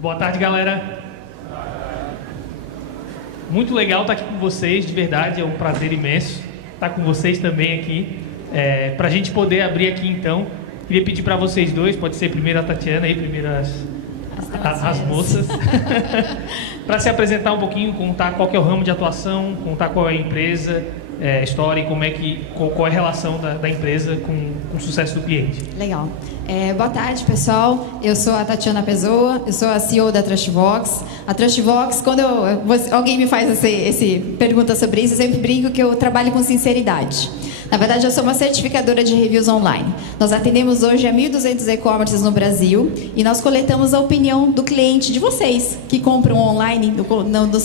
Boa tarde, galera. Muito legal estar aqui com vocês, de verdade, é um prazer imenso estar com vocês também aqui. Para a gente poder abrir aqui, então, queria pedir para vocês dois, pode ser primeiro a Tatiana e primeiro as moças, para se apresentar um pouquinho, contar qual que é o ramo de atuação, contar qual é a empresa, a história e qual é a relação da empresa com o sucesso do cliente. Legal. Boa tarde, pessoal. Eu sou a Tatiana Pessoa, eu sou a CEO da Trustbox. A Trustbox, quando alguém me faz esse pergunta sobre isso, eu sempre brinco que eu trabalho com sinceridade. Na verdade, eu sou uma certificadora de reviews online. Nós atendemos hoje a 1.200 e-commerces no Brasil e nós coletamos a opinião do cliente, de vocês, que compram online,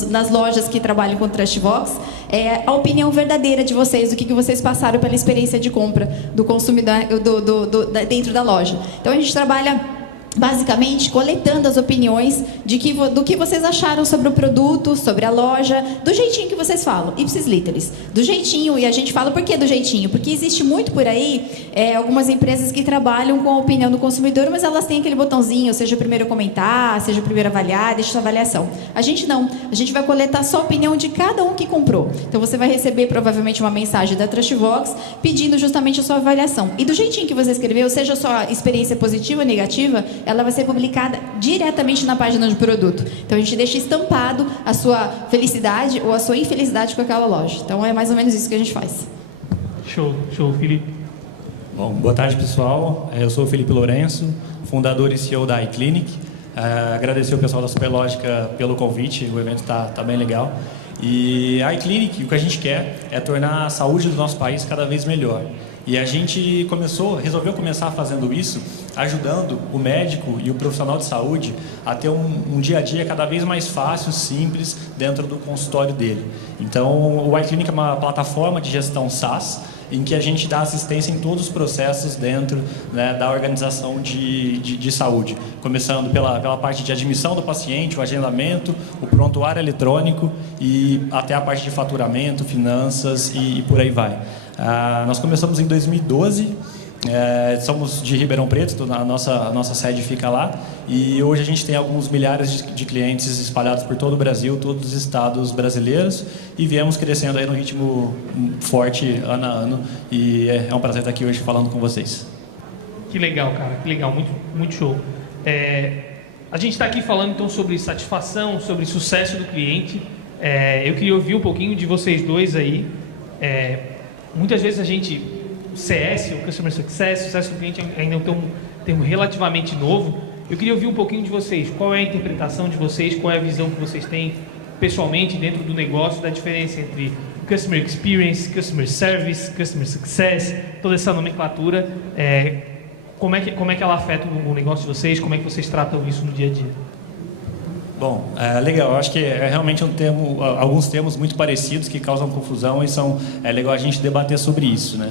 nas lojas que trabalham com Trustbox, a opinião verdadeira de vocês, do que vocês passaram pela experiência de compra do consumidor dentro da loja. Então, a gente trabalha basicamente coletando as opiniões do que vocês acharam sobre o produto, sobre a loja, do jeitinho que vocês falam, ipsis literis, do jeitinho. E a gente fala por que do jeitinho? Porque existe muito por aí algumas empresas que trabalham com a opinião do consumidor, mas elas têm aquele botãozinho, seja o primeiro comentar, seja o primeiro avaliar, deixa sua avaliação. A gente não, a gente vai coletar só a opinião de cada um que comprou. Então você vai receber provavelmente uma mensagem da Trustbox pedindo justamente a sua avaliação. E do jeitinho que você escreveu, seja a sua experiência positiva ou negativa, ela vai ser publicada diretamente na página do produto. Então a gente deixa estampado a sua felicidade ou a sua infelicidade com aquela loja. Então é mais ou menos isso que a gente faz. Show, Felipe. Bom, boa tarde, pessoal. Eu sou o Felipe Lourenço, fundador e CEO da iClinic. Agradecer o pessoal da Superlógica pelo convite, o evento está bem legal. E a iClinic, o que a gente quer é tornar a saúde do nosso país cada vez melhor. E a gente resolveu começar fazendo isso, ajudando o médico e o profissional de saúde a ter um dia a dia cada vez mais fácil, simples, dentro do consultório dele. Então, o iClinic é uma plataforma de gestão SaaS, em que a gente dá assistência em todos os processos dentro, né, da organização de saúde. Começando pela parte de admissão do paciente, o agendamento, o prontuário eletrônico e até a parte de faturamento, finanças e por aí vai. Nós começamos em 2012, somos de Ribeirão Preto, a nossa sede fica lá, e hoje a gente tem alguns milhares de clientes espalhados por todo o Brasil, todos os estados brasileiros, e viemos crescendo aí no ritmo forte ano a ano, e é um prazer estar aqui hoje falando com vocês. Que legal, cara, que legal, muito, muito show. A gente está aqui falando então sobre satisfação, sobre sucesso do cliente. Eu queria ouvir um pouquinho de vocês dois aí. Muitas vezes o CS, o Customer Success, o sucesso do cliente ainda é um termo relativamente novo. Eu queria ouvir um pouquinho de vocês. Qual é a interpretação de vocês? Qual é a visão que vocês têm pessoalmente dentro do negócio, da diferença entre Customer Experience, Customer Service, Customer Success, toda essa nomenclatura. Como é que ela afeta o negócio de vocês? Como é que vocês tratam isso no dia a dia? Bom, legal. Eu acho que é realmente alguns termos muito parecidos que causam confusão e é legal a gente debater sobre isso, né?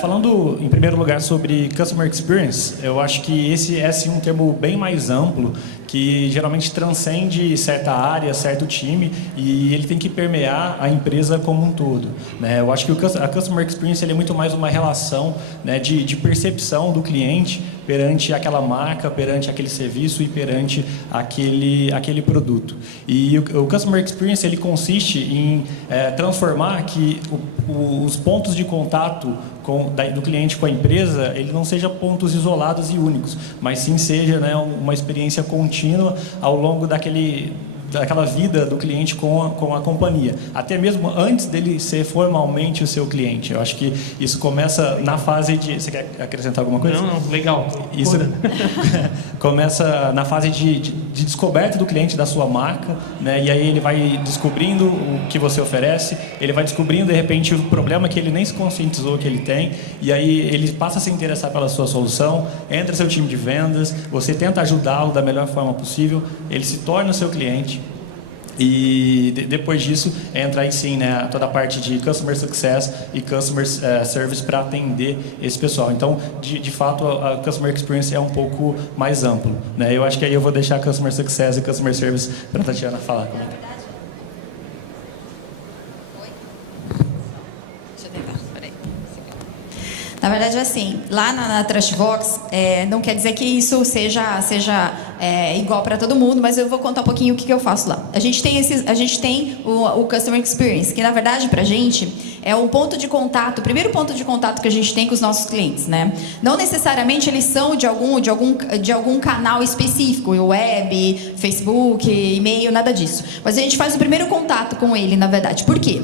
Falando em primeiro lugar sobre Customer Experience, eu acho que esse é sim um termo bem mais amplo que geralmente transcende certa área, certo time, e ele tem que permear a empresa como um todo, né? Eu acho que a Customer Experience ele é muito mais uma relação, né, de percepção do cliente perante aquela marca, perante aquele serviço e perante aquele produto. E o Customer Experience ele consiste em transformar que os pontos de contato do cliente com a empresa, ele não seja pontos isolados e únicos, mas sim seja, né, uma experiência contínua ao longo daquela vida do cliente com a companhia, até mesmo antes dele ser formalmente o seu cliente. Eu acho que isso começa na fase de... Você quer acrescentar alguma coisa? Não, legal. Isso começa na fase de descoberta do cliente, da sua marca, né? E aí ele vai descobrindo o que você oferece, ele vai descobrindo, de repente, o problema que ele nem se conscientizou que ele tem, e aí ele passa a se interessar pela sua solução, entra seu time de vendas, você tenta ajudá-lo da melhor forma possível, ele se torna o seu cliente. E depois disso entra aí sim, né, toda a parte de Customer Success e Customer Service para atender esse pessoal. Então, de fato, a Customer Experience é um pouco mais amplo, né? Eu acho que aí eu vou deixar Customer Success e Customer Service para a Tatiana falar. Na verdade, assim, lá na Trustbox, não quer dizer que isso seja igual para todo mundo, mas eu vou contar um pouquinho o que eu faço lá. A gente tem o Customer Experience, que na verdade para a gente é o ponto de contato, o primeiro ponto de contato que a gente tem com os nossos clientes, né? Não necessariamente eles são de algum canal específico, web, Facebook, e-mail, nada disso. Mas a gente faz o primeiro contato com ele, na verdade. Por quê?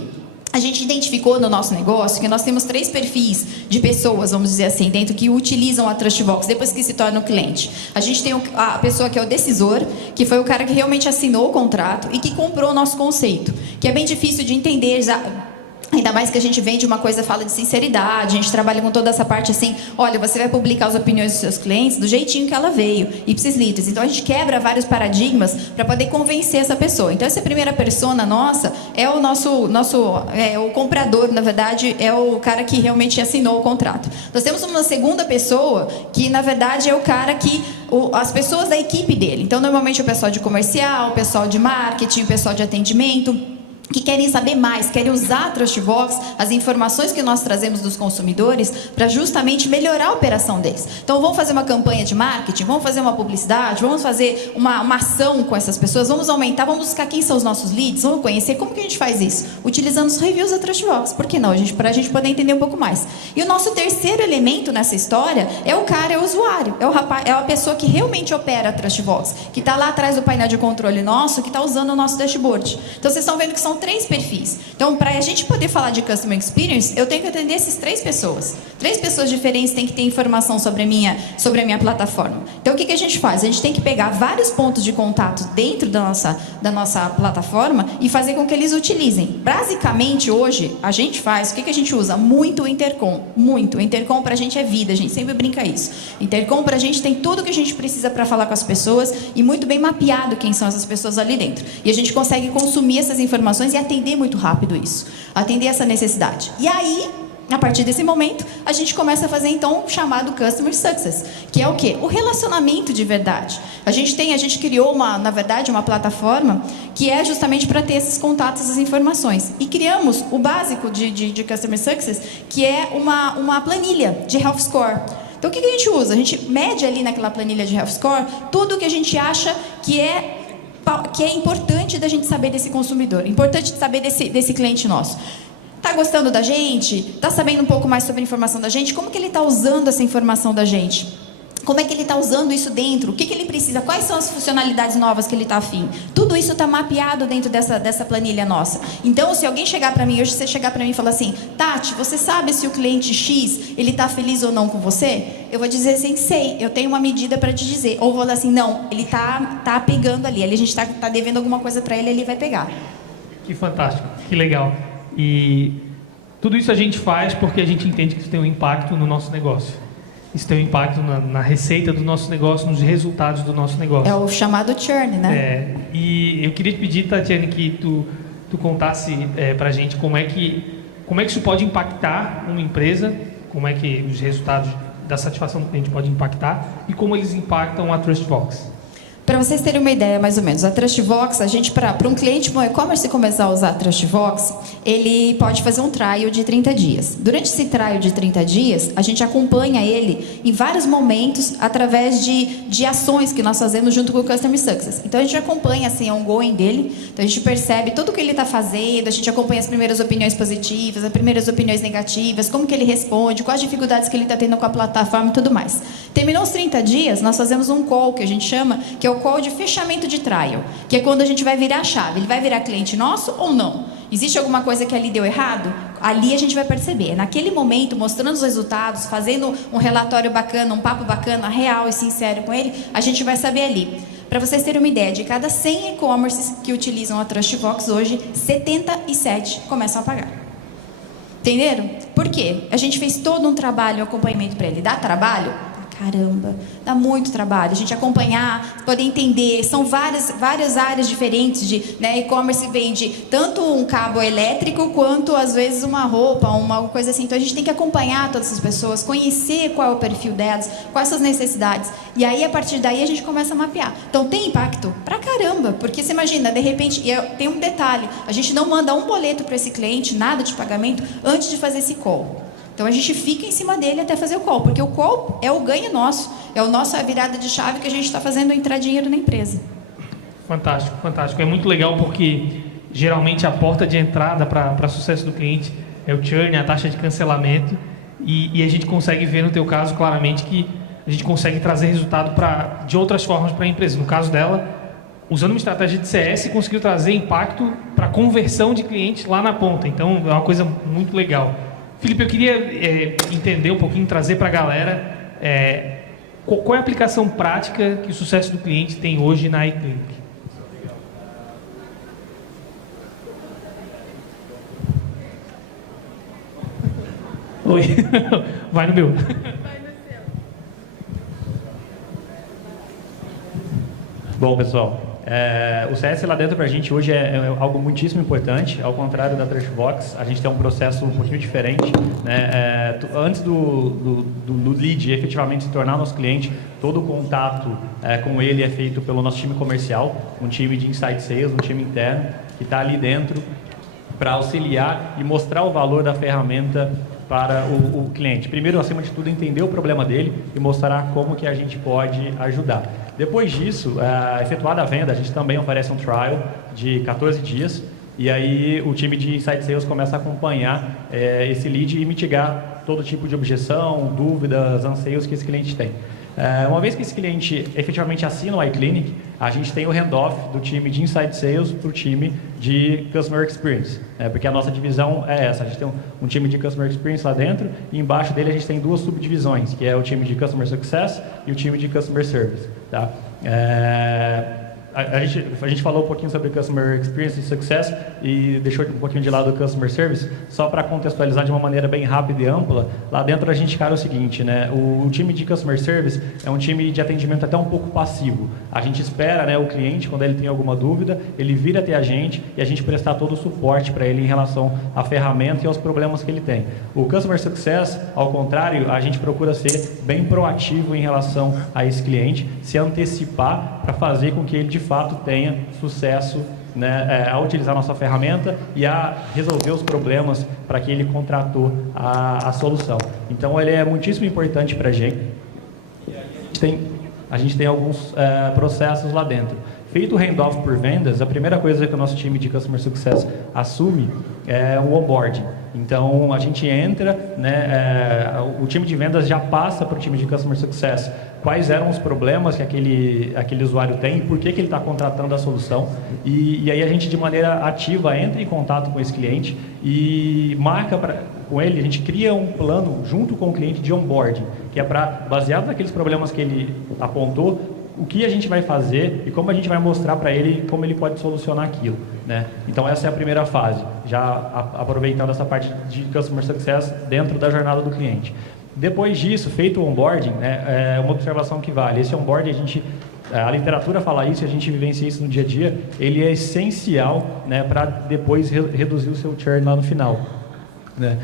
A gente identificou no nosso negócio que nós temos 3 perfis de pessoas, vamos dizer assim, dentro que utilizam a Trustbox depois que se torna o cliente. A gente tem a pessoa que é o decisor, que foi o cara que realmente assinou o contrato e que comprou o nosso conceito, que é bem difícil de entender. Ainda mais que a gente vende uma coisa, fala de sinceridade, a gente trabalha com toda essa parte assim, olha, você vai publicar as opiniões dos seus clientes do jeitinho que ela veio, ipsis litteris. Então a gente quebra vários paradigmas para poder convencer essa pessoa. Então essa primeira persona nossa é o o comprador, na verdade, é o cara que realmente assinou o contrato. Nós temos uma segunda pessoa que, na verdade, é o cara que as pessoas da equipe dele. Então normalmente o pessoal de comercial, o pessoal de marketing, o pessoal de atendimento, que querem saber mais, querem usar a Trustbox, as informações que nós trazemos dos consumidores, para justamente melhorar a operação deles. Então, vamos fazer uma campanha de marketing, vamos fazer uma publicidade, vamos fazer uma ação com essas pessoas, vamos aumentar, vamos buscar quem são os nossos leads, vamos conhecer como que a gente faz isso, utilizando os reviews da Trustbox. Por que não? Para a gente poder entender um pouco mais. E o nosso terceiro elemento nessa história é o cara, é o usuário, é a pessoa que realmente opera a Trustbox, que está lá atrás do painel de controle nosso, que está usando o nosso dashboard. Então, vocês estão vendo que são 3 perfis. Então, para a gente poder falar de Customer Experience, eu tenho que atender essas 3 pessoas. 3 pessoas diferentes têm que ter informação sobre a minha plataforma. Então, o que a gente faz? A gente tem que pegar vários pontos de contato dentro da nossa plataforma e fazer com que eles utilizem. Basicamente, hoje, a gente faz, o que a gente usa? Muito o Intercom. Muito. O Intercom para a gente é vida, a gente sempre brinca isso. Intercom para a gente tem tudo que a gente precisa para falar com as pessoas e muito bem mapeado quem são essas pessoas ali dentro. E a gente consegue consumir essas informações e atender muito rápido isso, atender essa necessidade. E aí, a partir desse momento, a gente começa a fazer então o chamado Customer Success, que é o quê? O relacionamento de verdade. A gente criou na verdade, uma plataforma que é justamente para ter esses contatos, essas informações. E criamos o básico de Customer Success, que é uma planilha de Health Score. Então, o que a gente usa? A gente mede ali naquela planilha de Health Score tudo o que a gente acha que é importante da gente saber desse consumidor, importante de saber desse cliente nosso. Está gostando da gente? Está sabendo um pouco mais sobre a informação da gente? Como que ele está usando essa informação da gente? Como é que ele está usando isso dentro? O que ele precisa? Quais são as funcionalidades novas que ele está afim? Tudo isso está mapeado dentro dessa planilha nossa. Então, se alguém chegar para mim, hoje você chegar para mim e falar assim, Tati, você sabe se o cliente X, ele está feliz ou não com você? Eu vou dizer assim, sei, eu tenho uma medida para te dizer. Ou vou falar assim, não, ele está pegando ali, a gente está devendo alguma coisa para ele, ele vai pegar. Que fantástico, que legal. E tudo isso a gente faz porque a gente entende que isso tem um impacto no nosso negócio. Isso tem um impacto na receita do nosso negócio, nos resultados do nosso negócio. É o chamado churn, né? E eu queria te pedir, Tatiane, que tu contasse para a gente como é que isso pode impactar uma empresa, como é que os resultados da satisfação do cliente podem impactar e como eles impactam a Trustbox. Para vocês terem uma ideia, mais ou menos, a Trustbox, a gente, para um cliente bom e-commerce começar a usar a Trustbox, ele pode fazer um trial de 30 dias. Durante esse trial de 30 dias, a gente acompanha ele em vários momentos através de ações que nós fazemos junto com o Customer Success. Então, a gente acompanha assim, o ongoing dele, então a gente percebe tudo o que ele está fazendo, a gente acompanha as primeiras opiniões positivas, as primeiras opiniões negativas, como que ele responde, quais dificuldades que ele está tendo com a plataforma e tudo mais. Terminou os 30 dias, nós fazemos um call, que a gente chama, que é o call de fechamento de trial, que é quando a gente vai virar a chave. Ele vai virar cliente nosso ou não? Existe alguma coisa que ali deu errado? Ali a gente vai perceber. Naquele momento, mostrando os resultados, fazendo um relatório bacana, um papo bacana, real e sincero com ele, a gente vai saber ali. Para vocês terem uma ideia, de cada 100 e-commerces que utilizam a Trustbox hoje, 77 começam a pagar. Entenderam? Por quê? A gente fez todo um trabalho, um acompanhamento para ele. Dá trabalho? Caramba, dá muito trabalho. A gente acompanhar, poder entender. São várias áreas diferentes de, né, e-commerce vende tanto um cabo elétrico quanto às vezes uma roupa, uma coisa assim. Então a gente tem que acompanhar todas essas pessoas, conhecer qual é o perfil delas, quais são as necessidades. E aí a partir daí a gente começa a mapear. Então tem impacto pra caramba, porque você imagina, de repente, e tem um detalhe, a gente não manda um boleto para esse cliente, nada de pagamento, antes de fazer esse call. Então a gente fica em cima dele até fazer o call, porque o call é o ganho nosso, é a nossa virada de chave que a gente está fazendo entrar dinheiro na empresa. Fantástico, fantástico. É muito legal porque geralmente a porta de entrada para sucesso do cliente é o churn, a taxa de cancelamento, e a gente consegue ver no teu caso claramente que a gente consegue trazer resultado de outras formas para a empresa. No caso dela, usando uma estratégia de CS, conseguiu trazer impacto para a conversão de clientes lá na ponta. Então, é uma coisa muito legal. Felipe, eu queria entender um pouquinho, trazer para a galera qual é a aplicação prática que o sucesso do cliente tem hoje na iClinic. Oi, vai no meu. Bom, pessoal, o CS lá dentro para a gente hoje é algo muitíssimo importante. Ao contrário da Trustbox, a gente tem um processo um pouquinho diferente, né? Antes do lead efetivamente se tornar nosso cliente, todo o contato com ele é feito pelo nosso time comercial, um time de Inside Sales, um time interno, que está ali dentro para auxiliar e mostrar o valor da ferramenta para o cliente. Primeiro, acima de tudo, entender o problema dele e mostrar como que a gente pode ajudar. Depois disso, efetuada a venda, a gente também oferece um trial de 14 dias e aí o time de Inside Sales começa a acompanhar esse lead e mitigar todo tipo de objeção, dúvidas, anseios que esse cliente tem. Uma vez que esse cliente efetivamente assina o iClinic, a gente tem o handoff do time de Inside Sales para o time de Customer Experience, porque a nossa divisão é essa, a gente tem um time de Customer Experience lá dentro e embaixo dele a gente tem duas subdivisões, que é o time de Customer Success e o time de Customer Service. Tá? A gente falou um pouquinho sobre Customer Experience e Success e deixou um pouquinho de lado o Customer Service, só para contextualizar de uma maneira bem rápida e ampla. Lá dentro a gente cara o seguinte, né? O time de Customer Service é um time de atendimento até um pouco passivo. A gente espera, né, o cliente, quando ele tem alguma dúvida, ele vir até a gente e a gente prestar todo o suporte para ele em relação à ferramenta e aos problemas que ele tem. O Customer Success, ao contrário, a gente procura ser bem proativo em relação a esse cliente, se antecipar para fazer com que ele de fato tenha sucesso, né, a utilizar a nossa ferramenta e a resolver os problemas para que ele contratou a solução. Então, ele é muitíssimo importante para a gente. A gente tem alguns processos lá dentro. Feito o handoff por vendas, a primeira coisa que o nosso time de Customer Success assume é o onboarding. Então, a gente entra, né, o time de vendas já passa para o time de Customer Success quais eram os problemas que aquele usuário tem e por que ele está contratando a solução. E aí a gente, de maneira ativa, entra em contato com esse cliente e marca com ele, a gente cria um plano junto com o cliente de onboarding, que é para, baseado naqueles problemas que ele apontou, o que a gente vai fazer e como a gente vai mostrar para ele como ele pode solucionar aquilo, né? Então essa é a primeira fase, já aproveitando essa parte de Customer Success dentro da jornada do cliente. Depois disso, feito o onboarding, né, é uma observação que vale. Esse onboarding, a literatura fala isso e a gente vivencia isso no dia a dia, ele é essencial, né, para depois reduzir o seu churn lá no final. Né?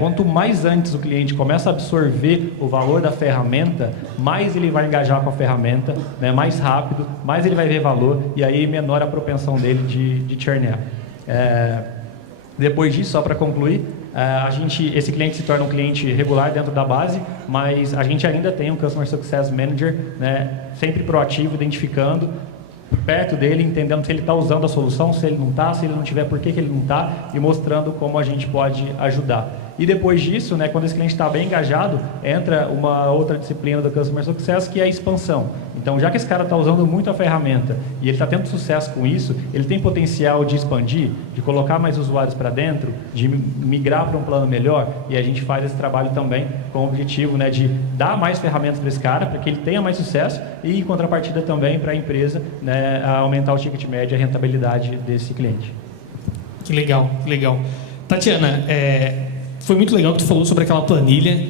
Quanto mais antes o cliente começa a absorver o valor da ferramenta, mais ele vai engajar com a ferramenta, né? Mais rápido, mais ele vai ver valor e aí menor a propensão dele de churnear. Depois disso, só para concluir, esse cliente se torna um cliente regular dentro da base, mas a gente ainda tem um Customer Success Manager, né, sempre proativo, identificando perto dele, entendendo se ele está usando a solução, se ele não está, se ele não tiver, por que ele não está, e mostrando como a gente pode ajudar. E depois disso, né, quando esse cliente está bem engajado, entra uma outra disciplina do Customer Success, que é a expansão. Então, já que esse cara está usando muito a ferramenta e ele está tendo sucesso com isso, ele tem potencial de expandir, de colocar mais usuários para dentro, de migrar para um plano melhor, e a gente faz esse trabalho também com o objetivo, né, de dar mais ferramentas para esse cara, para que ele tenha mais sucesso e, em contrapartida, também para a empresa, né, aumentar o ticket médio e a rentabilidade desse cliente. Que legal, que legal. Tatiana, foi muito legal que tu falou sobre aquela planilha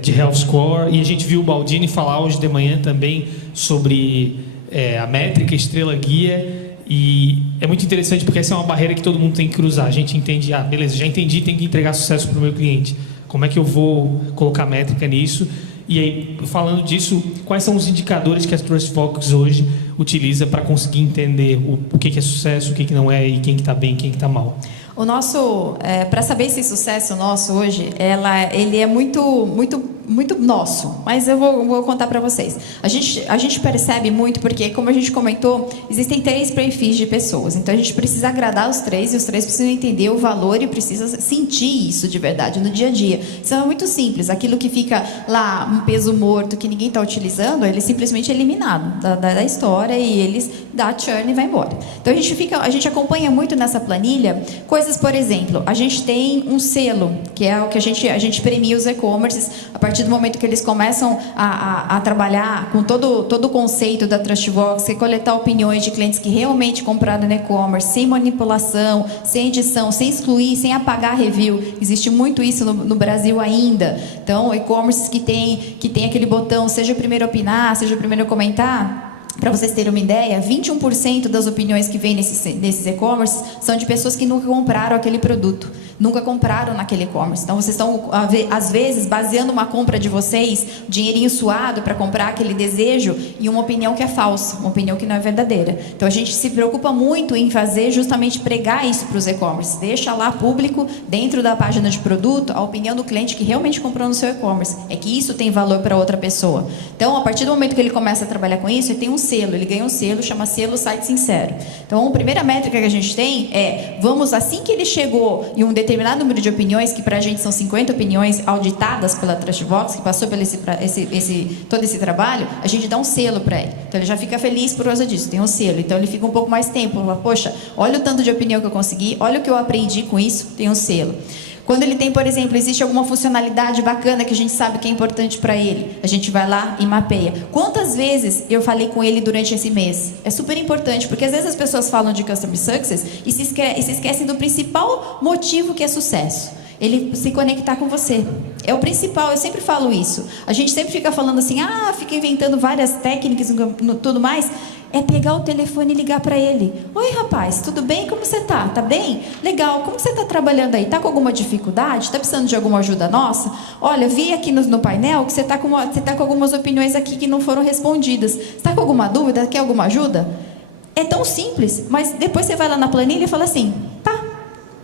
de Health Score, e a gente viu o Baldini falar hoje de manhã também sobre a métrica Estrela Guia, e é muito interessante porque essa é uma barreira que todo mundo tem que cruzar. A gente entende, beleza, já entendi, tem que entregar sucesso para o meu cliente. Como é que eu vou colocar métrica nisso? E aí, falando disso, quais são os indicadores que a TrustVox hoje utiliza para conseguir entender o que é sucesso, o que não é, e quem está bem e quem está mal? O nosso, para saber se sucesso nosso hoje, ele é muito nosso, mas eu vou contar para vocês. A gente percebe muito porque, como a gente comentou, existem 3 perfis de pessoas. Então a gente precisa agradar os 3 e os 3 precisam entender o valor e precisam sentir isso de verdade no dia a dia. Isso é muito simples. Aquilo que fica lá, um peso morto que ninguém está utilizando, ele é simplesmente eliminado da história e eles dá churn e vai embora. Então a gente acompanha muito nessa planilha coisas, por exemplo, a gente tem um selo, que é o que a gente premia os e-commerces a partir do momento que eles começam a trabalhar com todo o conceito da Trustbox, que é coletar opiniões de clientes que realmente compraram no e-commerce, sem manipulação, sem edição, sem excluir, sem apagar review. Existe muito isso no Brasil ainda. Então, e-commerces que tem aquele botão, seja o primeiro a opinar, seja o primeiro a comentar. Para vocês terem uma ideia, 21% das opiniões que vêm nesses e-commerce são de pessoas que nunca compraram aquele produto, nunca compraram naquele e-commerce. Então, vocês estão, às vezes, baseando uma compra de vocês, dinheirinho suado para comprar aquele desejo, em uma opinião que é falsa, uma opinião que não é verdadeira. Então, a gente se preocupa muito em fazer justamente pregar isso para os e-commerce. Deixa lá público, dentro da página de produto, a opinião do cliente que realmente comprou no seu e-commerce. É que isso tem valor para outra pessoa. Então, a partir do momento que ele começa a trabalhar com isso, ele tem um selo, ele ganha um selo, chama selo Site Sincero. Então, a primeira métrica que a gente tem é, assim que ele chegou em um determinado número de opiniões, que para a gente são 50 opiniões auditadas pela Trustbox, que passou por todo esse trabalho, a gente dá um selo para ele. Então, ele já fica feliz por causa disso, tem um selo. Então, ele fica um pouco mais tempo, fala, poxa, olha o tanto de opinião que eu consegui, olha o que eu aprendi com isso, tem um selo. Quando ele tem, por exemplo, existe alguma funcionalidade bacana que a gente sabe que é importante para ele, a gente vai lá e mapeia. Quantas vezes eu falei com ele durante esse mês? É super importante, porque às vezes as pessoas falam de Customer Success e se esquecem do principal motivo que é sucesso. Ele se conectar com você. É o principal, eu sempre falo isso. A gente sempre fica falando assim, fica inventando várias técnicas e tudo mais. É pegar o telefone e ligar para ele. Oi, rapaz, tudo bem? Como você tá? Tá bem? Legal, como você tá trabalhando aí? Tá com alguma dificuldade? Tá precisando de alguma ajuda nossa? Olha, vi aqui no painel que você tá com algumas opiniões aqui que não foram respondidas. Você tá com alguma dúvida? Quer alguma ajuda? É tão simples, mas depois você vai lá na planilha e fala assim, tá.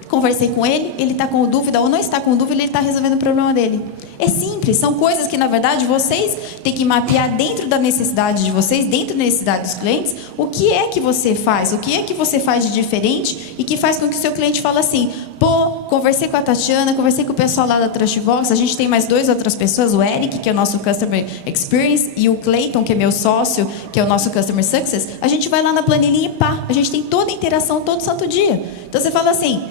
Conversei com ele, ele está com dúvida ou não está com dúvida, ele está resolvendo o problema dele. É simples, são coisas que, na verdade, vocês têm que mapear dentro da necessidade de vocês, dentro da necessidade dos clientes, o que é que você faz, o que é que você faz de diferente e que faz com que o seu cliente fale assim, pô, conversei com a Tatiana, conversei com o pessoal lá da Trustbox, a gente tem mais 2 outras pessoas, o Eric, que é o nosso Customer Experience, e o Clayton, que é meu sócio, que é o nosso Customer Success, a gente vai lá na planilhinha e pá, a gente tem toda a interação todo santo dia. Então, você fala assim,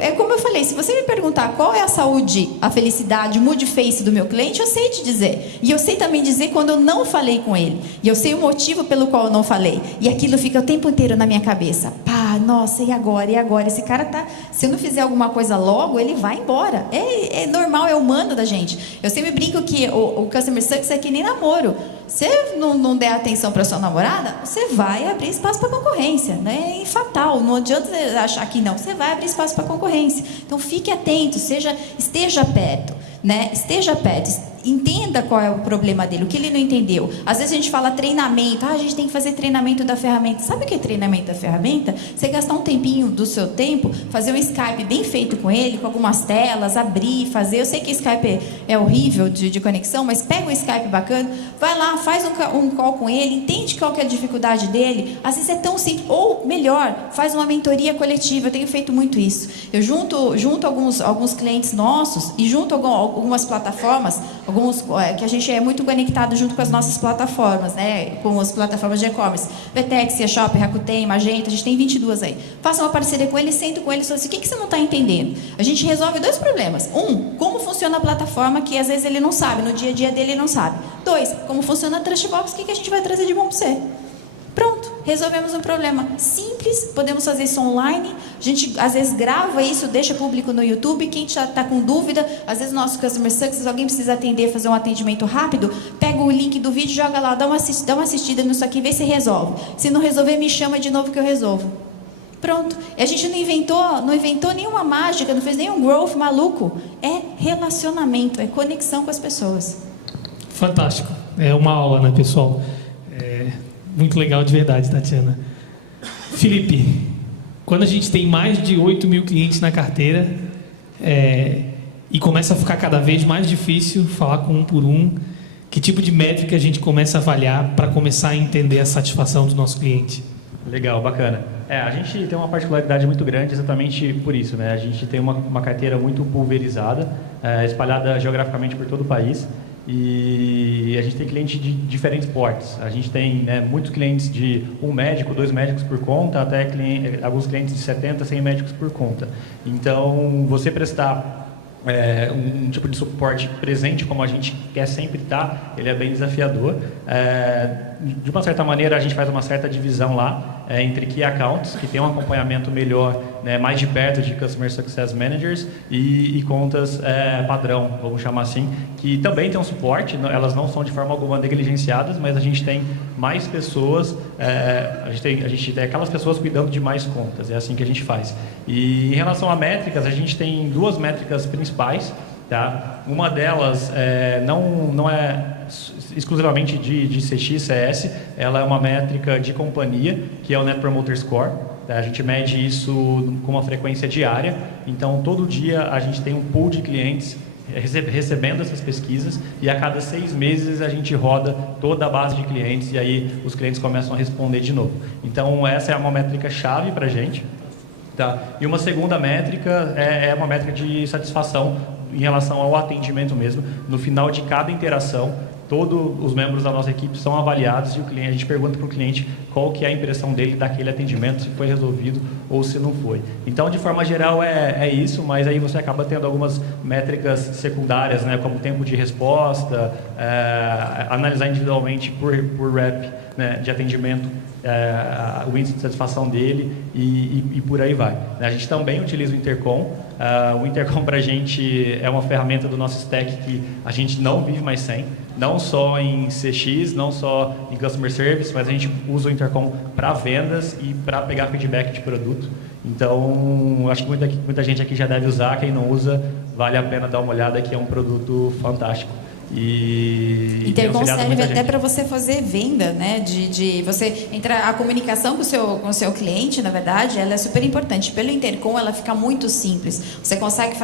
é como eu falei, se você me perguntar qual é a saúde, a felicidade, o mood face do meu cliente, eu sei te dizer. E eu sei também dizer quando eu não falei com ele. E eu sei o motivo pelo qual eu não falei. E aquilo fica o tempo inteiro na minha cabeça. Pá, nossa, e agora? E agora? Esse cara tá... Se eu não fizer alguma coisa logo, ele vai embora. É normal, é humano da gente. Eu sempre brinco que o Customer Success é que nem namoro. Se não der atenção para sua namorada, você vai abrir espaço para concorrência, né? É fatal, não adianta você achar que não, você vai abrir espaço para concorrência. Então fique atento, esteja perto, né? Esteja perto. Entenda qual é o problema dele, o que ele não entendeu. Às vezes a gente fala treinamento, a gente tem que fazer treinamento da ferramenta. Sabe o que é treinamento da ferramenta? Você gastar um tempinho do seu tempo, fazer um Skype bem feito com ele, com algumas telas, abrir, fazer. Eu sei que Skype é horrível de conexão, mas pega um Skype bacana, vai lá, faz um call com ele, entende qual que é a dificuldade dele. Às vezes é tão simples, ou melhor, faz uma mentoria coletiva. Eu tenho feito muito isso. Eu junto alguns clientes nossos e junto algumas plataformas, que a gente é muito conectado junto com as nossas plataformas, né? Com as plataformas de e-commerce, Vetex, eShop, Rakuten, Magento, a gente tem 22 aí. Faça uma parceria com eles, sento com eles e falo assim, o que você não está entendendo? A gente resolve 2 problemas. 1, como funciona a plataforma, que às vezes ele não sabe, no dia a dia dele ele não sabe. 2, como funciona a Trustbox, o que a gente vai trazer de bom para você? Pronto, resolvemos um problema simples, podemos fazer isso online, a gente às vezes grava isso, deixa público no YouTube, quem já está com dúvida, às vezes nosso Customer Success, alguém precisa atender, fazer um atendimento rápido, pega o link do vídeo, joga lá, dá uma assistida nisso aqui, vê se resolve. Se não resolver, me chama de novo que eu resolvo. Pronto, a gente não inventou nenhuma mágica, não fez nenhum growth maluco, é relacionamento, é conexão com as pessoas. Fantástico, é uma aula, né, pessoal? Muito legal de verdade, Tatiana. Felipe, Quando a gente tem mais de 8 mil clientes na carteira e começa a ficar cada vez mais difícil falar com um por um, que tipo de métrica a gente começa a avaliar para começar a entender a satisfação do nosso cliente? Legal, bacana. A gente tem uma particularidade muito grande exatamente por isso, né? A gente tem uma carteira muito pulverizada, espalhada geograficamente por todo o país, e a gente tem clientes de diferentes portes. A gente tem, né, muitos clientes de 1 médico, 2 médicos por conta, até alguns clientes de 70, 100 médicos por conta. Então, você prestar um tipo de suporte presente, como a gente quer sempre estar, ele é bem desafiador. De uma certa maneira, a gente faz uma certa divisão lá entre Key Accounts, que tem um acompanhamento melhor, né, mais de perto de Customer Success Managers, e contas padrão, vamos chamar assim, que também tem um suporte. Elas não são de forma alguma negligenciadas, mas a gente tem mais pessoas, a gente tem aquelas pessoas cuidando de mais contas, é assim que a gente faz. E em relação a métricas, a gente tem 2 métricas principais, tá? Uma delas não é exclusivamente de CX, CS, ela é uma métrica de companhia, que é o Net Promoter Score. Tá? A gente mede isso com uma frequência diária, então todo dia a gente tem um pool de clientes recebendo essas pesquisas, e a cada 6 meses a gente roda toda a base de clientes, e aí os clientes começam a responder de novo. Então essa é uma métrica chave para a gente. Tá? E uma segunda métrica é uma métrica de satisfação em relação ao atendimento mesmo. No final de cada interação, todos os membros da nossa equipe são avaliados, e a gente pergunta para o cliente qual que é a impressão dele daquele atendimento, se foi resolvido ou se não foi. Então, de forma geral, é isso, mas aí você acaba tendo algumas métricas secundárias, né, como tempo de resposta, analisar individualmente por rep, né, de atendimento, o índice de satisfação dele, e por aí vai. A gente também utiliza o Intercom. O Intercom para a gente é uma ferramenta do nosso stack que a gente não vive mais sem, não só em CX, não só em Customer Service, mas a gente usa o Intercom para vendas e para pegar feedback de produto. Então, acho que muita gente aqui já deve usar. Quem não usa, vale a pena dar uma olhada, que é um produto fantástico. Intercom serve até para você fazer venda, né? De você entrar, a comunicação com o seu cliente, na verdade, ela é super importante. Pelo Intercom, ela fica muito simples. Você consegue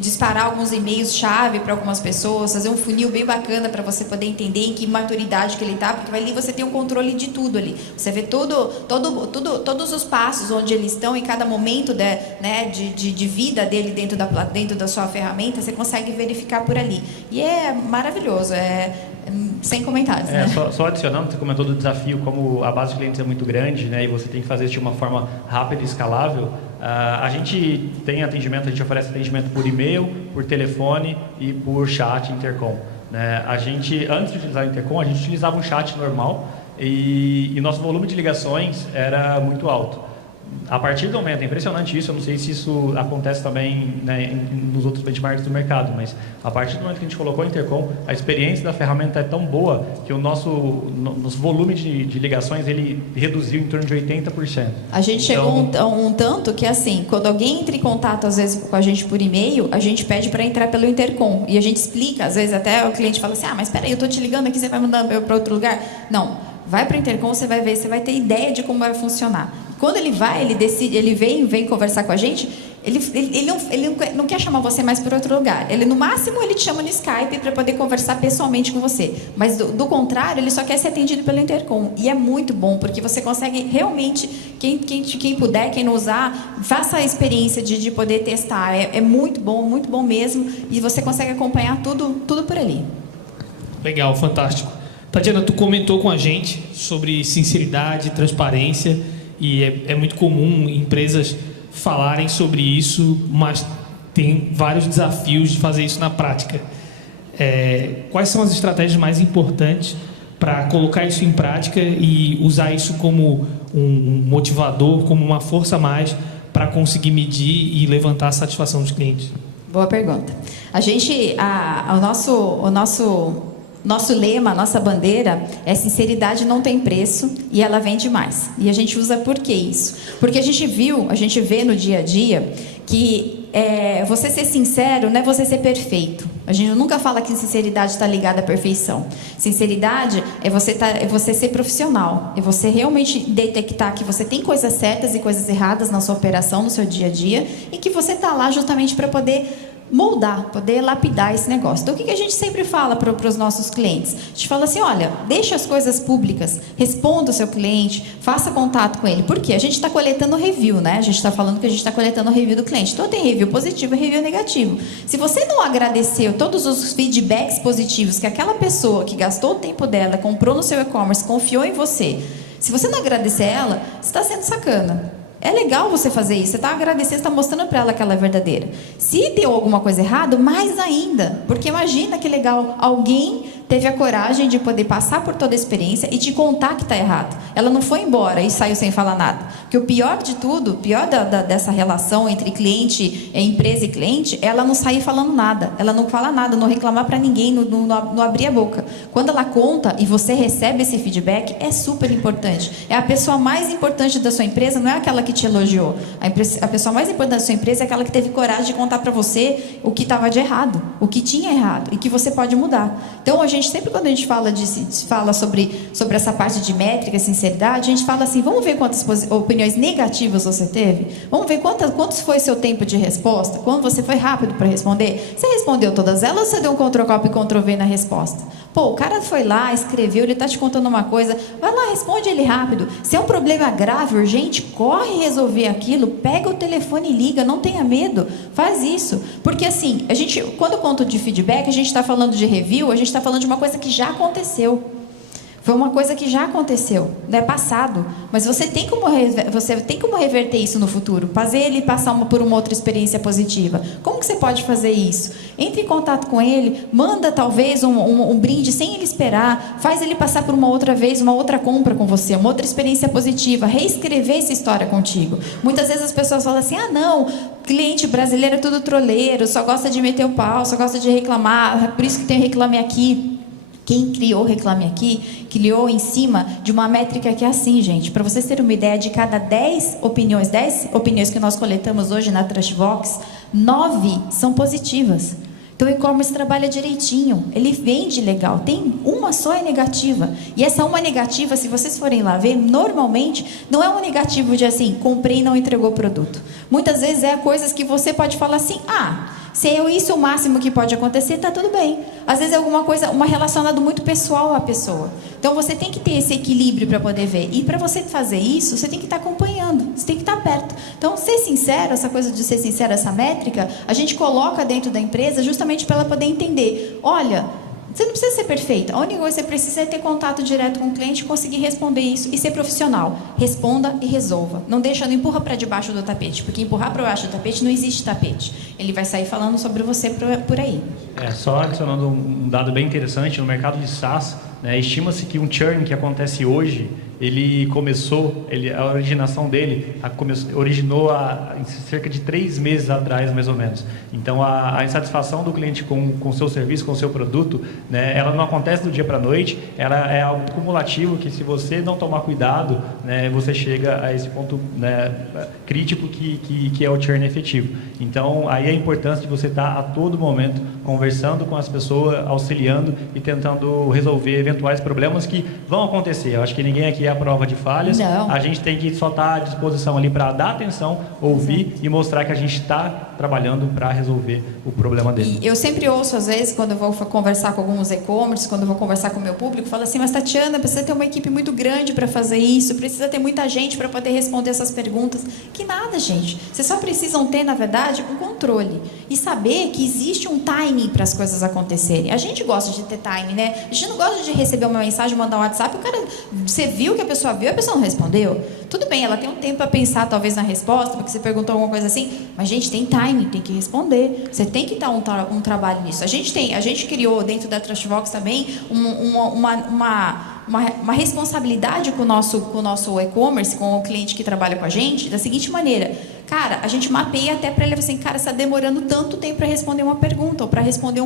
disparar alguns e-mails-chave para algumas pessoas, fazer um funil bem bacana para você poder entender em que maturidade que ele está, porque ali você tem um controle de tudo ali. Você vê todos os passos onde eles estão em cada momento de vida dele dentro da sua ferramenta, você consegue verificar por ali. E é maravilhoso, sem comentários. Né? Só adicionando, você comentou do desafio, como a base de clientes é muito grande, né, e você tem que fazer isso de uma forma rápida e escalável. A gente tem atendimento, a gente oferece atendimento por e-mail, por telefone e por chat Intercom. Né? Antes de utilizar o Intercom, a gente utilizava um chat normal, e nosso volume de ligações era muito alto. A partir do momento, é impressionante isso, eu não sei se isso acontece também, né, nos outros benchmarks do mercado, mas a partir do momento que a gente colocou o Intercom, a experiência da ferramenta é tão boa que o nosso volume de ligações, ele reduziu em torno de 80%. A gente chegou um tanto que, assim, quando alguém entra em contato, às vezes, com a gente por e-mail, a gente pede para entrar pelo Intercom, e a gente explica, às vezes até o cliente fala assim, mas espera aí, eu estou te ligando aqui, você vai mandar para outro lugar? Não, vai para o Intercom, você vai ver, você vai ter ideia de como vai funcionar. Quando ele vai, ele decide, ele vem conversar com a gente, ele não quer chamar você mais para outro lugar. No máximo, ele te chama no Skype para poder conversar pessoalmente com você. Mas, do contrário, ele só quer ser atendido pelo Intercom. E é muito bom, porque você consegue realmente, quem puder, quem não usar, faça a experiência de poder testar. É muito bom mesmo. E você consegue acompanhar tudo por ali. Legal, fantástico. Tatiana, tu comentou com a gente sobre sinceridade, transparência, e é muito comum empresas falarem sobre isso, mas tem vários desafios de fazer isso na prática. Quais são as estratégias mais importantes para colocar isso em prática e usar isso como um motivador, como uma força a mais para conseguir medir e levantar a satisfação dos clientes? Boa pergunta. O nosso lema, a nossa bandeira é sinceridade não tem preço e ela vende mais. E a gente usa por que isso? Porque a gente vê no dia a dia que você ser sincero não é você ser perfeito. A gente nunca fala que sinceridade está ligada à perfeição. Sinceridade é você ser profissional, é você realmente detectar que você tem coisas certas e coisas erradas na sua operação, no seu dia a dia, e que você está lá justamente para poder moldar, poder lapidar esse negócio. Então, o que a gente sempre fala para os nossos clientes? A gente fala assim, olha, deixa as coisas públicas, responda o seu cliente, faça contato com ele. Por quê? A gente está coletando review, né? A gente está falando que a gente está coletando review do cliente. Então, tem review positivo e review negativo. Se você não agradeceu todos os feedbacks positivos que aquela pessoa que gastou o tempo dela, comprou no seu e-commerce, confiou em você, se você não agradecer ela, você está sendo sacana. É legal você fazer isso, você está agradecendo, você está mostrando para ela que ela é verdadeira. Se deu alguma coisa errada, mais ainda, porque imagina que legal, alguém teve a coragem de poder passar por toda a experiência e te contar que está errado. Ela não foi embora e saiu sem falar nada. Porque o pior de tudo, o pior dessa relação entre cliente, empresa e cliente, é ela não sair falando nada, ela não falar nada, não reclamar para ninguém, não abrir a boca. Quando ela conta e você recebe esse feedback, é super importante. É a pessoa mais importante da sua empresa, não é aquela que te elogiou. A pessoa mais importante da sua empresa é aquela que teve coragem de contar para você o que estava de errado, o que tinha errado e que você pode mudar. Então, a gente sempre, quando a gente fala sobre essa parte de métrica, sinceridade, a gente fala assim, vamos ver quantas opiniões negativas você teve? Vamos ver quantos foi seu tempo de resposta? Quando você foi rápido para responder? Você respondeu todas elas ou você deu um Ctrl+Copy e Ctrl+V na resposta? Pô, o cara foi lá, escreveu, ele está te contando uma coisa, vai lá, responde ele rápido. Se é um problema grave, urgente, corre resolver aquilo, pega o telefone e liga, não tenha medo, faz isso. Porque assim, quando eu conto de feedback, a gente está falando de review, a gente está falando de uma coisa que já aconteceu. Foi uma coisa que já aconteceu, não é passado. Mas você tem como reverter isso no futuro, fazer ele passar por uma outra experiência positiva. Como que você pode fazer isso? Entre em contato com ele, manda talvez um brinde sem ele esperar, faz ele passar por uma outra vez, uma outra compra com você, uma outra experiência positiva, reescrever essa história contigo. Muitas vezes as pessoas falam assim, não, cliente brasileiro é tudo troleiro, só gosta de meter o pau, só gosta de reclamar, por isso que tem Reclame Aqui. Quem criou Reclame Aqui, criou em cima de uma métrica que é assim, gente. Para vocês terem uma ideia, de cada 10 opiniões que nós coletamos hoje na Trustbox, 9 são positivas. Então o e-commerce trabalha direitinho, ele vende legal, tem uma só é negativa. E essa uma negativa, se vocês forem lá ver, normalmente não é um negativo de assim, comprei e não entregou o produto. Muitas vezes é coisas que você pode falar assim, se isso é o máximo que pode acontecer, tá tudo bem. Às vezes é alguma coisa, relacionado muito pessoal à pessoa. Então você tem que ter esse equilíbrio para poder ver. E para você fazer isso, você tem que estar acompanhando, você tem que estar perto. Então, ser sincero, essa coisa de ser sincero, essa métrica, a gente coloca dentro da empresa justamente para ela poder entender. Olha, você não precisa ser perfeita. A única coisa que você precisa é ter contato direto com o cliente, conseguir responder isso e ser profissional. Responda e resolva. Não empurra para debaixo do tapete, porque empurrar para baixo do tapete não existe tapete. Ele vai sair falando sobre você por aí. Só adicionando um dado bem interessante, no mercado de SaaS, estima-se que um churn que acontece hoje, a originação dele originou em cerca de 3 meses atrás, mais ou menos. Então, a insatisfação do cliente com o seu serviço, com o seu produto, ela não acontece do dia para a noite, ela é algo cumulativo que, se você não tomar cuidado, você chega a esse ponto crítico que é o churn efetivo. Então, aí a importância de você estar a todo momento conversando com as pessoas, auxiliando e tentando resolver eventuais problemas que vão acontecer. Eu acho que ninguém aqui é a prova de falhas. Não. A gente tem que só estar à disposição ali para dar atenção, ouvir e mostrar que a gente está trabalhando para resolver o problema dele. E eu sempre ouço, às vezes, quando eu vou conversar com alguns e-commerce, quando eu vou conversar com o meu público, falo assim, mas Tatiana, precisa ter uma equipe muito grande para fazer isso, precisa ter muita gente para poder responder essas perguntas. Que nada, gente. Vocês só precisam ter, na verdade, um controle e saber que existe um timing para as coisas acontecerem. A gente gosta de ter timing, né? A gente não gosta de receber uma mensagem, mandar um WhatsApp, você viu que a pessoa viu, a pessoa não respondeu. Tudo bem, ela tem um tempo para pensar, talvez, na resposta, porque você perguntou alguma coisa assim, mas, gente, tem timing, tem que responder. Você tem que dar um trabalho nisso. A gente criou, dentro da Trustbox também, uma responsabilidade com o nosso e-commerce, com o cliente que trabalha com a gente, da seguinte maneira: Cara, a gente mapeia até para ele assim, cara, você está demorando tanto tempo para responder uma pergunta ou para responder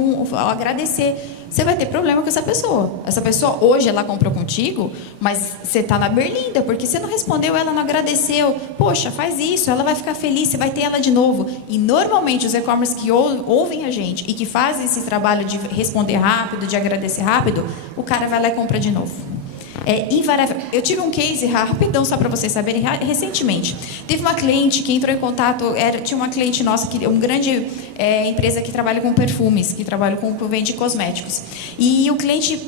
agradecer. Você vai ter problema com essa pessoa. Essa pessoa hoje ela comprou contigo, mas você está na berlinda, porque você não respondeu, ela não agradeceu. Poxa, faz isso, ela vai ficar feliz, você vai ter ela de novo. E normalmente os e-commerce que ouvem a gente e que fazem esse trabalho de responder rápido, de agradecer rápido, o cara vai lá e compra de novo. É invariável. Eu tive um case rapidão, só para vocês saberem, recentemente. Teve uma cliente que entrou em contato, tinha uma cliente nossa, uma grande empresa que trabalha com perfumes, que trabalha vende cosméticos. E o cliente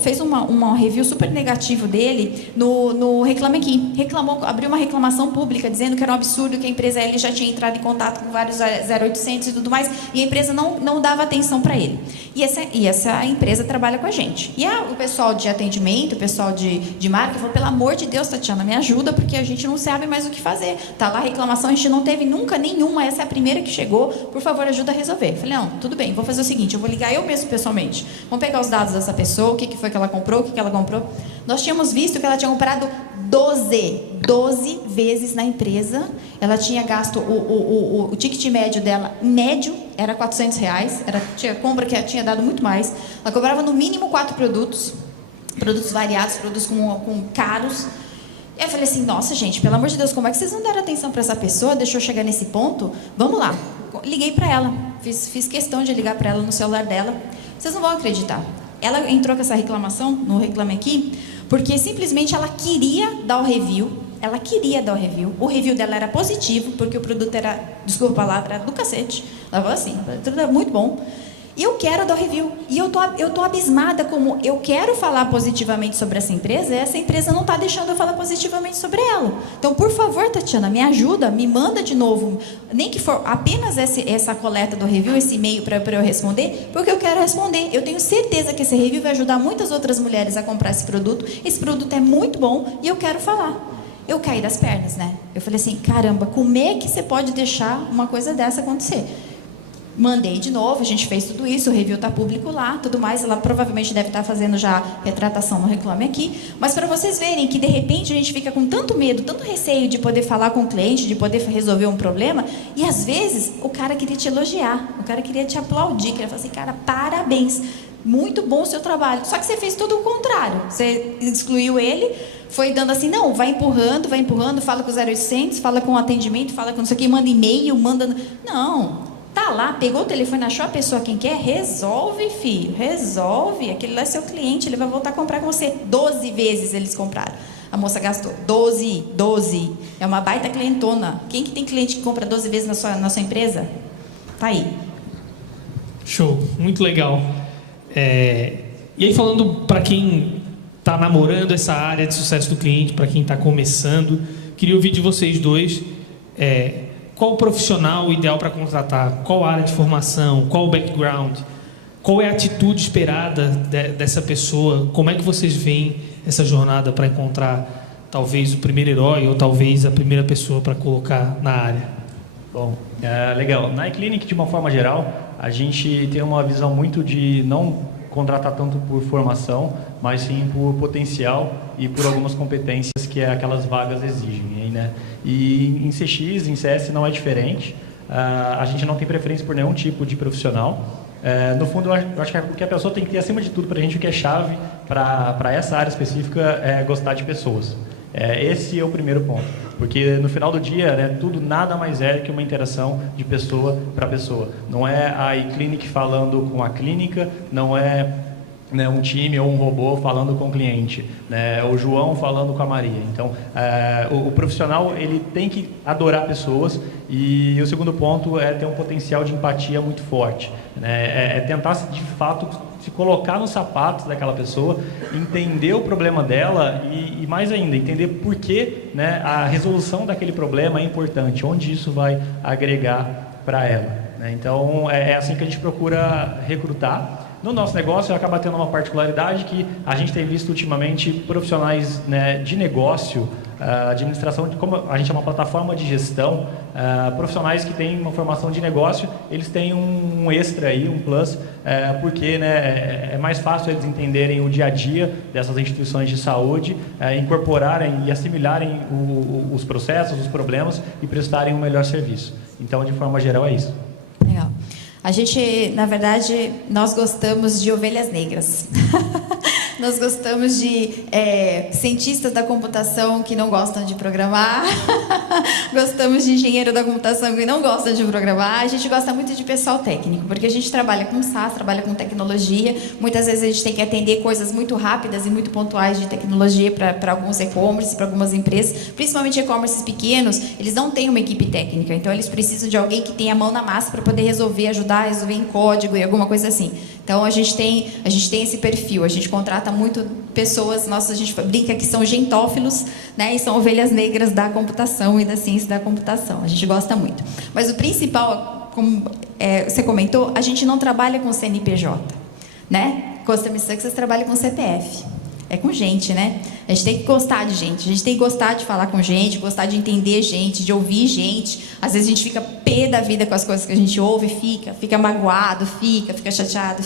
fez uma review super negativo dele no Reclame Aqui. Abriu uma reclamação pública, dizendo que era um absurdo, que a empresa ele já tinha entrado em contato com vários 0800 e tudo mais, e a empresa não dava atenção para ele. E essa empresa trabalha com a gente. E o pessoal de atendimento, o pessoal de marca, falou, pelo amor de Deus, Tatiana, me ajuda, porque a gente não sabe mais o que fazer. Tá lá a reclamação, a gente não teve nunca nenhuma, essa é a primeira que chegou, por favor, ajuda a resolver. Falei, não, tudo bem, vou fazer o seguinte, eu vou ligar eu mesmo pessoalmente. Vamos pegar os dados dessa pessoa, o que foi que ela comprou, o que ela comprou. Nós tínhamos visto que ela tinha comprado 12 vezes na empresa. Ela tinha gasto, o ticket médio dela, médio, era R$400. Tinha compra que tinha dado muito mais. Ela comprava no mínimo 4 produtos variados, produtos com caros. E eu falei assim, nossa gente, pelo amor de Deus, como é que vocês não deram atenção para essa pessoa? Deixou chegar nesse ponto? Vamos lá. Liguei para ela, fiz questão de ligar para ela no celular dela. Vocês não vão acreditar. Ela entrou com essa reclamação no Reclame Aqui, porque simplesmente ela queria dar o review. O review dela era positivo, porque o produto era, desculpa a palavra, era do cacete. Ela falou assim, tudo é muito bom. E eu quero dar o review. E eu tô abismada como eu quero falar positivamente sobre essa empresa não está deixando eu falar positivamente sobre ela. Então, por favor, Tatiana, me ajuda, me manda de novo, nem que for apenas essa coleta do review, esse e-mail para eu responder, porque eu quero responder. Eu tenho certeza que esse review vai ajudar muitas outras mulheres a comprar esse produto. Esse produto é muito bom e eu quero falar. Eu caí das pernas, né? Eu falei assim, caramba, como é que você pode deixar uma coisa dessa acontecer? Mandei de novo, a gente fez tudo isso, o review está público lá, tudo mais. Ela provavelmente deve estar fazendo já retratação no Reclame Aqui. Mas para vocês verem que, de repente, a gente fica com tanto medo, tanto receio de poder falar com o cliente, de poder resolver um problema, e às vezes o cara queria te elogiar, o cara queria te aplaudir, queria falar assim, cara, parabéns, muito bom o seu trabalho. Só que você fez tudo o contrário, você excluiu ele, foi dando assim, não, vai empurrando, fala com o 0800, fala com o atendimento, fala com não sei o que, manda e-mail, manda... Não... Tá lá, pegou o telefone, achou a pessoa quem quer, resolve, filho, resolve. Aquele lá é seu cliente, ele vai voltar a comprar com você. 12 vezes eles compraram. A moça gastou 12. É uma baita clientona. Quem que tem cliente que compra 12 vezes na sua empresa? Tá aí. Show, muito legal. E aí, falando para quem está namorando essa área de sucesso do cliente, para quem está começando, queria ouvir de vocês dois... qual o profissional ideal para contratar? Qual a área de formação? Qual o background? Qual é a atitude esperada dessa pessoa? Como é que vocês veem essa jornada para encontrar talvez o primeiro herói ou talvez a primeira pessoa para colocar na área? Bom, legal. Na iClinic, de uma forma geral, a gente tem uma visão muito de não contratar tanto por formação, mas sim por potencial e por algumas competências que aquelas vagas exigem, né? E em CX, em CS não é diferente. A gente não tem preferência por nenhum tipo de profissional. No fundo, eu acho que o que a pessoa tem que ter acima de tudo para a gente, o que é chave para essa área específica é gostar de pessoas. Esse é o primeiro ponto, porque no final do dia, né, tudo nada mais é que uma interação de pessoa para pessoa. Não é a iClinic falando com a clínica, não é, né, um time ou um robô falando com o cliente, né, o João falando com a Maria. Então, o profissional ele tem que adorar pessoas, e o segundo ponto é ter um potencial de empatia muito forte, né, é tentar de fato se colocar nos sapatos daquela pessoa, entender o problema dela e mais ainda, entender por que, né, a resolução daquele problema é importante, onde isso vai agregar para ela, né? Então, é assim que a gente procura recrutar. No nosso negócio, acaba tendo uma particularidade que a gente tem visto ultimamente profissionais, né, de negócio Administração, como a gente é uma plataforma de gestão, profissionais que têm uma formação de negócio, eles têm um extra aí, um plus, porque, né, é mais fácil eles entenderem o dia a dia dessas instituições de saúde, incorporarem e assimilarem os processos, os problemas e prestarem um melhor serviço. Então, de forma geral, é isso. Legal. A gente, na verdade, nós gostamos de ovelhas negras. Nós gostamos de cientistas da computação que não gostam de programar. Gostamos de engenheiro da computação que não gosta de programar. A gente gosta muito de pessoal técnico, porque a gente trabalha com SaaS, trabalha com tecnologia. Muitas vezes a gente tem que atender coisas muito rápidas e muito pontuais de tecnologia para alguns e-commerce, para algumas empresas. Principalmente e-commerces pequenos, eles não têm uma equipe técnica. Então, eles precisam de alguém que tenha a mão na massa para poder resolver, ajudar a resolver em código e alguma coisa assim. Então, a gente tem esse perfil, a gente contrata muito pessoas, a gente brinca que são gentófilos, né, e são ovelhas negras da computação e da ciência da computação, a gente gosta muito. Mas o principal, como você comentou, a gente não trabalha com CNPJ, né? Customer Success trabalha com CPF. É com gente, né? A gente tem que gostar de gente, a gente tem que gostar de falar com gente, gostar de entender gente, de ouvir gente. Às vezes a gente fica pé da vida com as coisas que a gente ouve, fica magoado, fica chateado,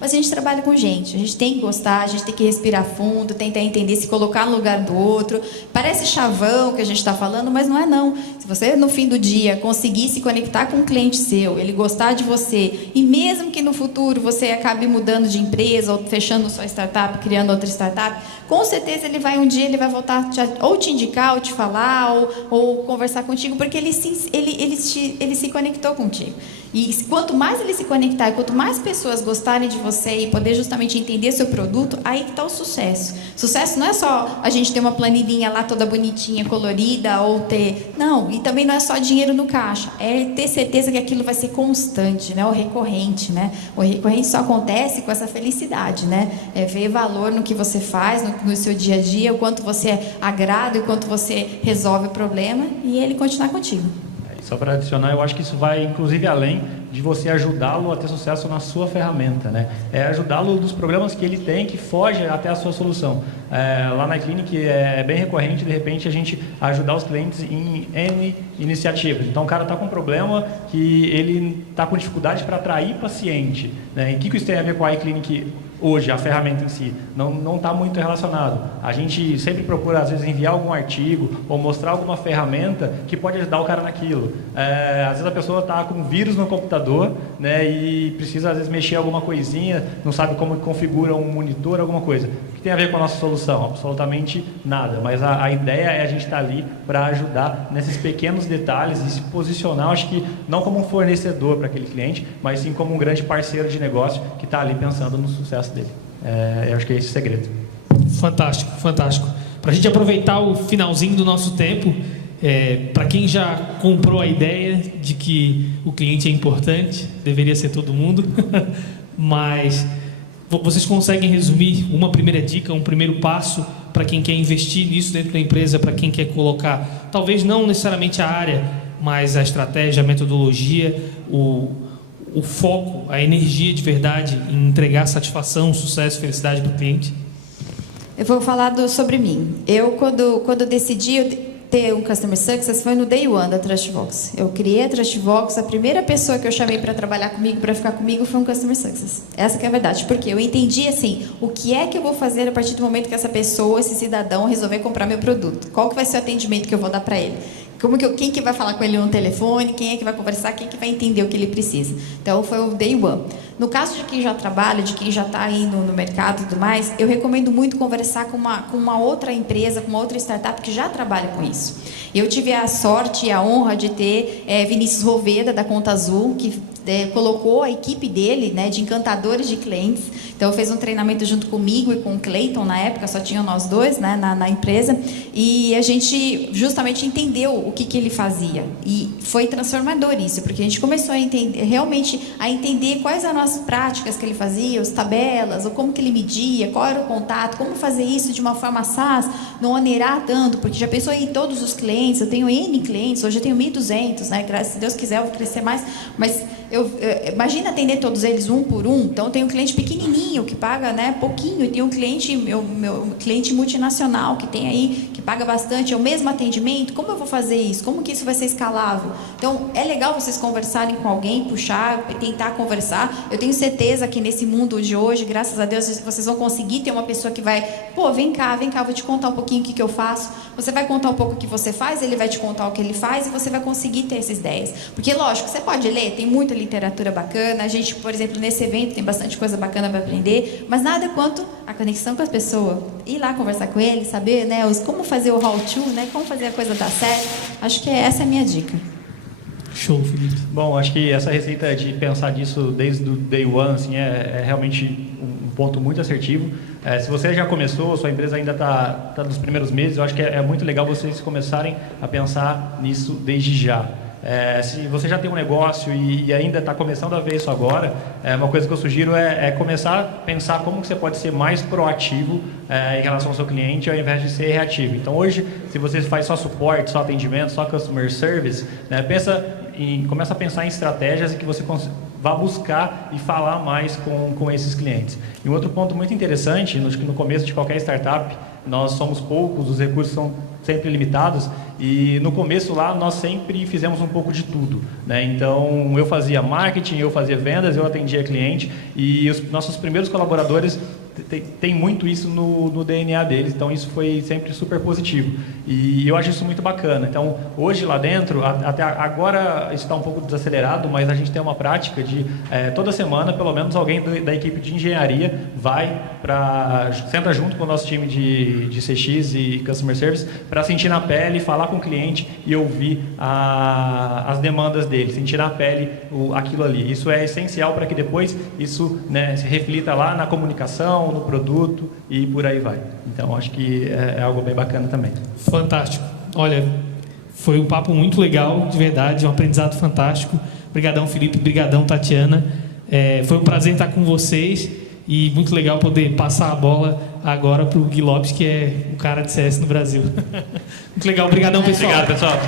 Mas a gente trabalha com gente, a gente tem que gostar, a gente tem que respirar fundo, tentar entender, se colocar no lugar do outro. Parece chavão que a gente está falando, mas não é não. Se você, no fim do dia, conseguir se conectar com um cliente seu, ele gostar de você, e mesmo que no futuro você acabe mudando de empresa, ou fechando sua startup, criando outra startup, com certeza um dia ele vai voltar ou te indicar, ou te falar, ou conversar contigo, porque ele se conectou contigo. E quanto mais ele se conectar, e quanto mais pessoas gostarem de você e poder justamente entender seu produto, aí que está o sucesso. Sucesso não é só a gente ter uma planilhinha lá toda bonitinha, colorida, ou ter... Não, e também não é só dinheiro no caixa. É ter certeza que aquilo vai ser constante, né? O recorrente, né? O recorrente só acontece com essa felicidade, né? É ver valor no que você faz, no seu dia a dia, o quanto você agrada, o quanto você resolve o problema, e ele continuar contigo. Só para adicionar, eu acho que isso vai, inclusive, além de você ajudá-lo a ter sucesso na sua ferramenta, né? É ajudá-lo dos problemas que ele tem, que foge até a sua solução. Lá na iClinic é bem recorrente, de repente, a gente ajudar os clientes em N iniciativas. Então, o cara está com um problema que ele está com dificuldade para atrair paciente, né? E o que isso tem a ver com a iClinic hoje, a ferramenta em si? Não está muito relacionado. A gente sempre procura, às vezes, enviar algum artigo ou mostrar alguma ferramenta que pode ajudar o cara naquilo. Às vezes a pessoa está com vírus no computador, né, e precisa, às vezes, mexer alguma coisinha, não sabe como configura um monitor, alguma coisa. O que tem a ver com a nossa solução? Absolutamente nada. Mas a ideia é a gente estar ali para ajudar nesses pequenos detalhes e se posicionar, acho que não como um fornecedor para aquele cliente, mas sim como um grande parceiro de negócio que está ali pensando no sucesso dele. Eu acho que é esse o segredo. Fantástico, fantástico. Para a gente aproveitar o finalzinho do nosso tempo, para quem já comprou a ideia de que o cliente é importante, deveria ser todo mundo, mas vocês conseguem resumir uma primeira dica, um primeiro passo para quem quer investir nisso dentro da empresa, para quem quer colocar, talvez não necessariamente a área, mas a estratégia, a metodologia, o foco, a energia de verdade em entregar satisfação, sucesso, felicidade para o cliente? Eu vou falar sobre mim. Eu, quando decidi ter um Customer Success, foi no Day One da TrustVox. Eu criei a TrustVox, a primeira pessoa que eu chamei para trabalhar comigo, para ficar comigo, foi um Customer Success. Essa que é a verdade, porque eu entendi, assim, o que é que eu vou fazer a partir do momento que essa pessoa, esse cidadão, resolver comprar meu produto. Qual que vai ser o atendimento que eu vou dar para ele? Quem que vai falar com ele no telefone, quem é que vai conversar, quem é que vai entender o que ele precisa. Então, foi o Day One. No caso de quem já trabalha, de quem já está aí no mercado e tudo mais, eu recomendo muito conversar com uma outra empresa, com uma outra startup que já trabalha com isso. Eu tive a sorte e a honra de ter Vinícius Roveda, da Conta Azul, que colocou a equipe dele, né, de encantadores de clientes. Então, fez um treinamento junto comigo e com o Clayton, na época, só tinham nós dois, né, na empresa, e a gente justamente entendeu o que ele fazia. E foi transformador isso, porque a gente começou a entender, realmente a entender quais eram as práticas que ele fazia, as tabelas, ou como que ele media, qual era o contato, como fazer isso de uma forma SaaS, não onerar tanto, porque já pensou em todos os clientes, eu tenho N clientes, hoje eu tenho 1.200, né, se Deus quiser eu vou crescer mais, mas imagina atender todos eles um por um. Então, tem um cliente pequenininho que paga, né, pouquinho, e tem um cliente, meu cliente multinacional que tem aí, que paga bastante, é o mesmo atendimento, como eu vou fazer isso? Como que isso vai ser escalável? Então, é legal vocês conversarem com alguém, puxar, tentar conversar. Eu tenho certeza que nesse mundo de hoje, graças a Deus, vocês vão conseguir ter uma pessoa que vai, pô, vem cá, vou te contar um pouquinho o que eu faço. Você vai contar um pouco o que você faz, ele vai te contar o que ele faz e você vai conseguir ter essas ideias. Porque, lógico, você pode ler, tem muita literatura bacana, a gente, por exemplo, nesse evento tem bastante coisa bacana para aprender, mas nada quanto a conexão com as pessoas. Ir lá conversar com ele, saber, né, como fazer o how-to, né, como fazer a coisa dar certo. Acho que essa é a minha dica. Show, Felipe. Bom, acho que essa receita de pensar nisso desde o day one assim, é realmente um ponto muito assertivo. Se você já começou, sua empresa ainda está nos primeiros meses, eu acho que é muito legal vocês começarem a pensar nisso desde já. Se você já tem um negócio e ainda está começando a ver isso agora, uma coisa que eu sugiro é começar a pensar como que você pode ser mais proativo em relação ao seu cliente ao invés de ser reativo. Então hoje, se você faz só suporte, só atendimento, só customer service, né, começa a pensar em estratégias em que você vá buscar e falar mais com esses clientes. E um outro ponto muito interessante, no começo de qualquer startup, nós somos poucos, os recursos são sempre limitados e no começo lá nós sempre fizemos um pouco de tudo, né? Então eu fazia marketing, eu fazia vendas, eu atendia cliente e os nossos primeiros colaboradores tem muito isso no DNA deles, então isso foi sempre super positivo e eu acho isso muito bacana. Então hoje lá dentro, até agora isso está um pouco desacelerado, mas a gente tem uma prática de toda semana pelo menos alguém da equipe de engenharia senta junto com o nosso time de CX e Customer Service para sentir na pele, falar com o cliente e ouvir as demandas dele, sentir na pele aquilo ali. Isso é essencial para que depois isso, né, se reflita lá na comunicação, no produto e por aí vai. Então, acho que é algo bem bacana também. Fantástico. Olha, foi um papo muito legal, de verdade, um aprendizado fantástico. Obrigadão, Felipe. Obrigadão, Tatiana. Foi um prazer estar com vocês e muito legal poder passar a bola agora para o Gui Lopes, que é o cara de CS no Brasil. Muito legal. Obrigadão, pessoal. Obrigado, pessoal.